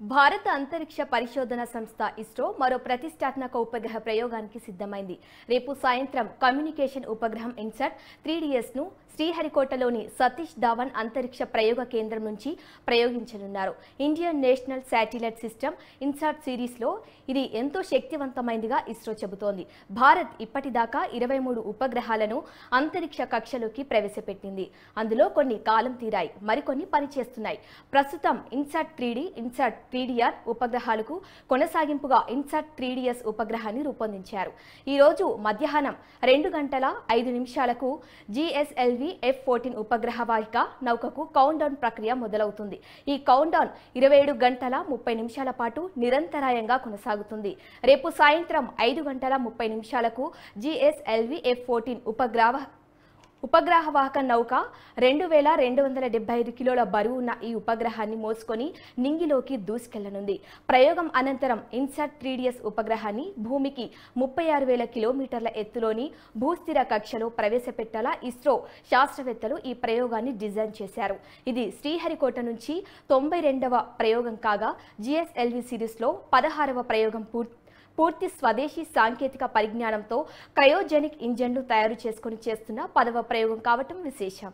భారత అంతరిక్ష పరిశోధన సంస్థ ఇస్రో మరో ప్రతిష్టాత్మక ఉపగ్రహ ప్రయోగానికి సిద్ధమైంది. రేపు సాయంత్రం కమ్యూనికేషన్ ఉపగ్రహం ఇన్సాట్ 3DS ను శ్రీహరికోటలోని సతీష్ ధావన్ అంతరిక్ష ప్రయోగ కేంద్రం నుంచి ప్రయోగించనున్నారు. Indian national satellite system INSAT సిరీస్లో ఇది ఎంతో శక్తివంతమైనదిగా ఇస్రో చెబుతోంది. భారత్ ఇప్పటిదాకా 23 ఉపగ్రహాలను అంతరిక్ష కక్షలోకి ప్రవేశపెట్టింది. అందులో కొన్ని కాలం తీరాయి, మరికొన్ని పనిచేస్తున్నాయి. ప్రస్తుతం ఇన్సాట్ 3D, ఇన్సాట్ 3DR ఉపగ్రహాలకు కొనసాగింపుగా ఇన్సాట్ 3DS ఉపగ్రహాన్ని రూపొందించారు. ఈ రోజు మధ్యాహ్నం 2:05 GSLV F-14 ఉపగ్రహ వాహిక నౌకకు కౌంట్ డౌన్ ప్రక్రియ మొదలవుతుంది. ఈ కౌంట్ డౌన్ 27:30 పాటు నిరంతరాయంగా కొనసాగుతుంది. రేపు సాయంత్రం 5:30 GSLV F-14 ఉపగ్రహవాహక నౌక 2275 కిలోల బరువు ఉన్న ఈ ఉపగ్రహాన్ని మోసుకొని నింగిలోకి దూసుకెళ్లనుంది. ప్రయోగం అనంతరం ఇన్సాట్ 3DS ఉపగ్రహాన్ని భూమికి 36,000 కిలోమీటర్ల ఎత్తులోని భూస్థిర కక్షలో ప్రవేశపెట్టాలా ఇస్రో శాస్త్రవేత్తలు ఈ ప్రయోగాన్ని డిజైన్ చేశారు. ఇది శ్రీహరికోట నుంచి 92వ ప్రయోగం కాగా GSLV సిరీస్లో 16వ ప్రయోగం పూర్తి స్వదేశీ సాంకేతిక పరిజ్ఞానంతో క్రయోజెనిక్ ఇంజన్లు తయారు చేసుకుని చేస్తున్న 10వ ప్రయోగం కావటం విశేషం.